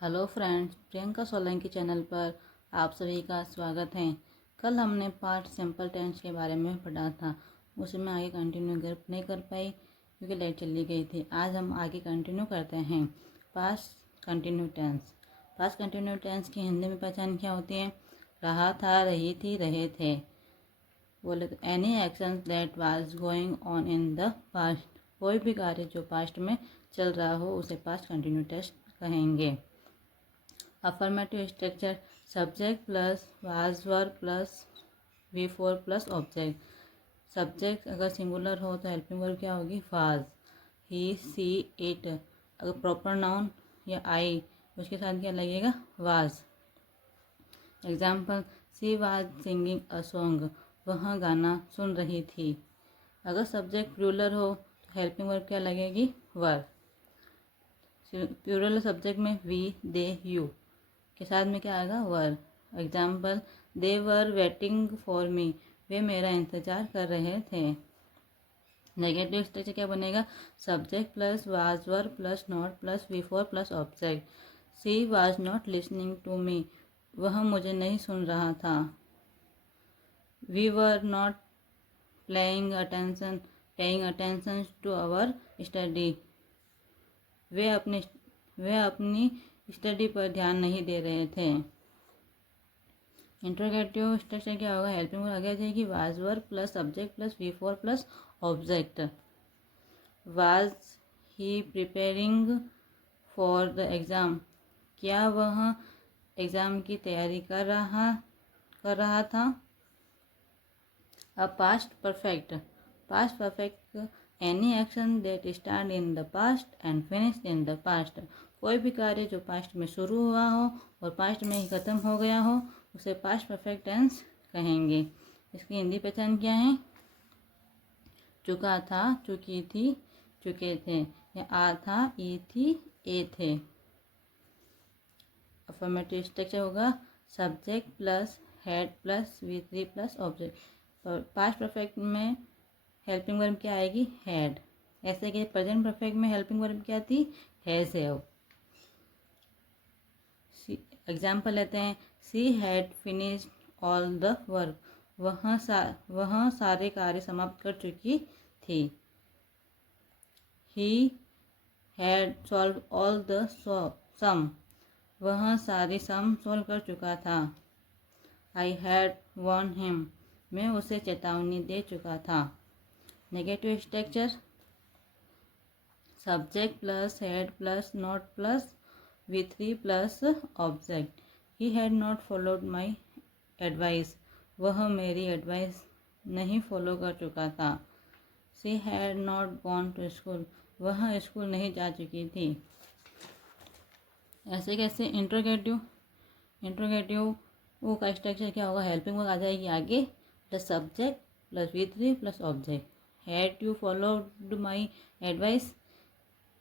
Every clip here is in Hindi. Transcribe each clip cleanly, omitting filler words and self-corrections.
Hello friends, Priyanka Solanki channel पर आप सभी का स्वागत है। कल हमने पास्ट सिंपल टेंस के बारे में पढ़ा था। उसे मैं आगे कंटिन्यू नहीं कर पाई क्योंकि लाइट चली गई थी। आज हम आगे कंटिन्यू करते हैं। Past continue tense. Past continue tense की हिंदी में पहचान क्या होती है? रहा था, रही थी, रहे थे। बोले तो any action that was going on in the past. कोई भी कार्य जो पास्ट में चल रहा हो उसे पास्ट कंटिन्यू टेंस कहेंगे। Affirmative structure subject plus was were plus V four plus object. Subject अगर सिंगुलर हो तो हेल्पिंग वर्ब क्या होगी? Was, he, she, it. अगर प्रॉपर नाउन या आई उसके साथ क्या लगेगा? Was. Example, she was singing a song. वह गाना सुन रही थी। अगर सब्जेक्ट प्लूरल हो तो हेल्पिंग वर्ब क्या लगेगी? वर। प्लूरल सब्जेक्ट में वी, दे, यू के साथ में क्या आएगा? Were. Example, they were waiting for me. वे मेरा इंतजार कर रहे थे। नेगेटिव स्ट्रक्चर क्या बनेगा? Subject plus was were plus not plus V four plus object. She was not listening to me. वह मुझे नहीं सुन रहा था। We were not playing attention to our study. वे अपनी स्टडी पर ध्यान नहीं दे रहे थे। इंट्रोगेटिव स्ट्रक्चर क्या होगा? हेल्पिंग वर्ब आगे आ जाएगी was were plus subject plus V four plus object. Was he preparing for the exam. क्या वह एग्ज़ाम की तैयारी कर रहा था। अब past perfect any action that start in the past and finish in the past. कोई भी कार्य जो पास्ट में शुरू हुआ हो और पास्ट में ही ख़त्म हो गया हो उसे पास्ट परफेक्ट टेंस कहेंगे। इसकी हिंदी पहचान क्या है? चुका था, चुकी थी, चुके थे। या आ था, ई थी, ए थे। अफर्मेटिव स्ट्रक्चर होगा subject plus had plus V three plus object. Past perfect में हेल्पिंग वर्ब क्या आएगी? हैड। ऐसे कि प्रेजेंट परफेक्ट में हेल्पिंग वर्ब क्या थी? Has have. एग्जाम्पल लेते हैं, she had finished all the work. वह सारे कार्य समाप्त कर चुकी थी। He had solve all the sum. वह सारी सम सॉल्व कर चुका था। I had warn him. मैं उसे चेतावनी दे चुका था। Negative structure subject plus had plus not plus V three plus object. He had not followed my advice. वह मेरी एडवाइस नहीं फॉलो कर चुका था। She had not gone to school. वह स्कूल नहीं जा चुकी थी। ऐसे कैसे? इंट्रोगेटिव वो का स्ट्रक्चर क्या होगा? हेल्पिंग वर्ब आ जाएगी आगे plus subject plus V three plus object. Had you followed my advice.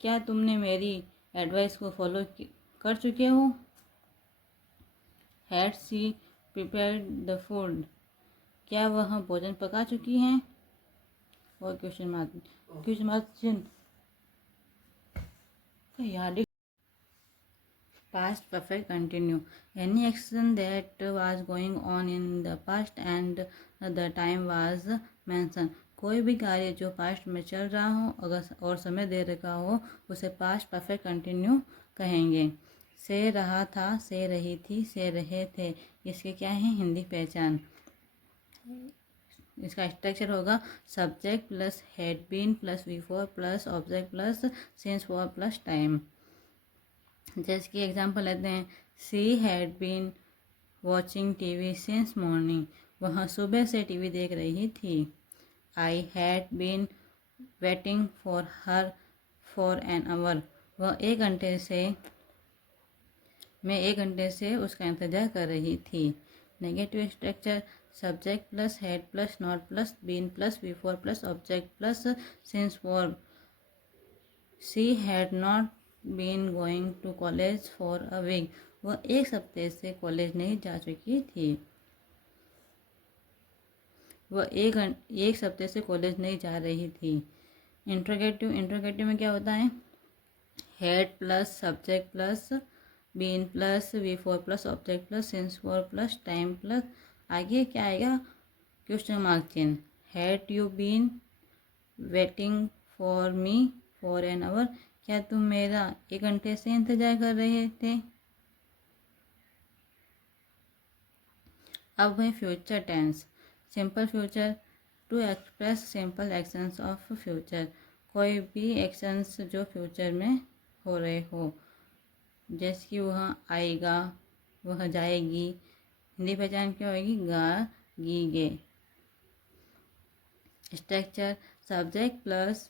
क्या तुमने मेरी एडवाइस को फॉलो कर चुके हो। Had she prepared the food. क्या वह भोजन पका चुकी हैं। और क्वेश्चन मार्क चिन्ह याद। Past perfect continue. Any action that was going on in the past and the time was mentioned. कोई भी कार्य जो पास्ट में चल रहा हो अगर और समय दे रखा हो उसे पास्ट परफेक्ट कंटिन्यू कहेंगे। से रहा था, से रही थी, से रहे थे। इसके क्या है हिंदी पहचान? इसका स्ट्रक्चर होगा subject plus had been plus V four plus object plus since four plus time. जैसे कि एग्जाम्पल लेते हैं, she had been watching TV since morning. वह सुबह से टीवी देख रही थी। I had been waiting for her for an hour. मैं 1 घंटे से उसका इंतज़ार कर रही थी। Negative structure subject plus had plus not plus been plus V four plus object plus since for. She had not been going to college for a week. वह 1 हफ्ते से कॉलेज नहीं जा चुकी थी। वह एक हफ्ते से कॉलेज नहीं जा रही थी। इंट्रोगेटिव में क्या होता है? Had plus subject plus been plus V4 plus object plus since for plus time plus आगे क्या आएगा, क्वेश्चन मार्क चिन्ह। Had you been waiting for me for an hour, क्या तुम मेरा 1 घंटे से इंतजार कर रहे थे। अब है future tense. Simple future, to express simple actions of future, कोई भी एक्शंस जो फ्यूचर में हो रहे हो, जैसे कि वह आएगा, वह जाएगी। हिंदी पहचान क्या होगी, गा गी गे। Structure, subject plus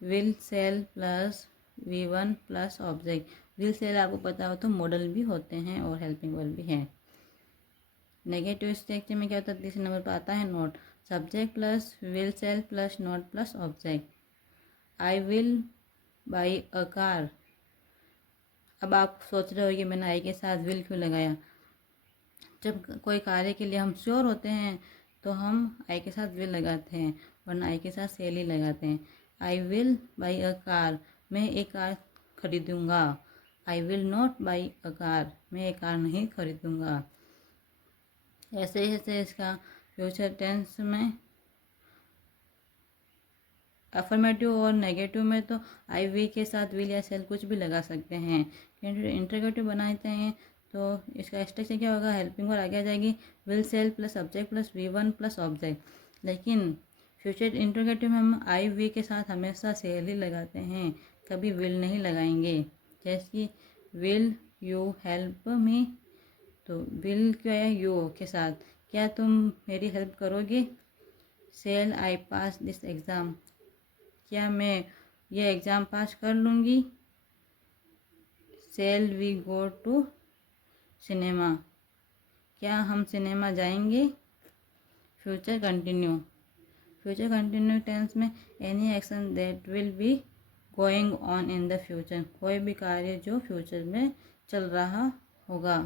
will shall plus V1 plus object. Will shall आपको पता हो तो मॉडल भी होते हैं और हेल्पिंग वर्ब भी हैं। नेगेटिव स्ट्रक्चर में क्या होता है, तीसरे नंबर पर आता है not. Subject plus will shall plus not plus object. I will buy a car. अब आप सोच रहे हो कि मैंने आई के साथ विल क्यों लगाया। जब कोई कार्य के लिए हम श्योर होते हैं तो हम आई के साथ विल लगाते हैं, वरना आई के साथ सेल ही लगाते हैं। I will buy a car, मैं एक कार खरीदूंगा। I will not buy a car, मैं एक कार नहीं खरीदूंगा। ऐसे ही ऐसे इसका फ्यूचर टेंस में अफर्मेटिव और नेगेटिव में तो आई वी के साथ विल या सेल कुछ भी लगा सकते हैं। इंटरगेटिव बनाते हैं तो इसका स्ट्रक्चर क्या होगा, हेल्पिंग वर्ब आगे आ जाएगी, will shall plus subject plus V1 plus object. लेकिन फ्यूचर इंटरगेटिव में हम आई वी के साथ हमेशा सेल ही लगाते हैं, कभी विल नहीं लगाएंगे। जैसे कि विल यू हेल्प मी, तो विल क्या है, यू के साथ, क्या तुम मेरी हेल्प करोगे। Shall I pass this exam, क्या मैं ये एग्ज़ाम पास कर लूँगी। Shall we go to cinema, क्या हम सिनेमा जाएंगे। Future continue, future continue tense में any action that will be going on in the future, कोई भी कार्य जो फ्यूचर में चल रहा होगा।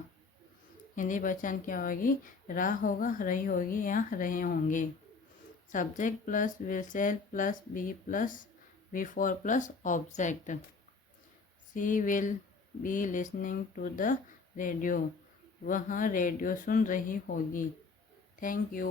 हिंदी पहचान क्या होगी, रहा होगा, रही होगी या रहे होंगे। Subject plus will shall plus be plus V4 plus object. She will be listening to the radio, वह रेडियो सुन रही होगी। Thank you.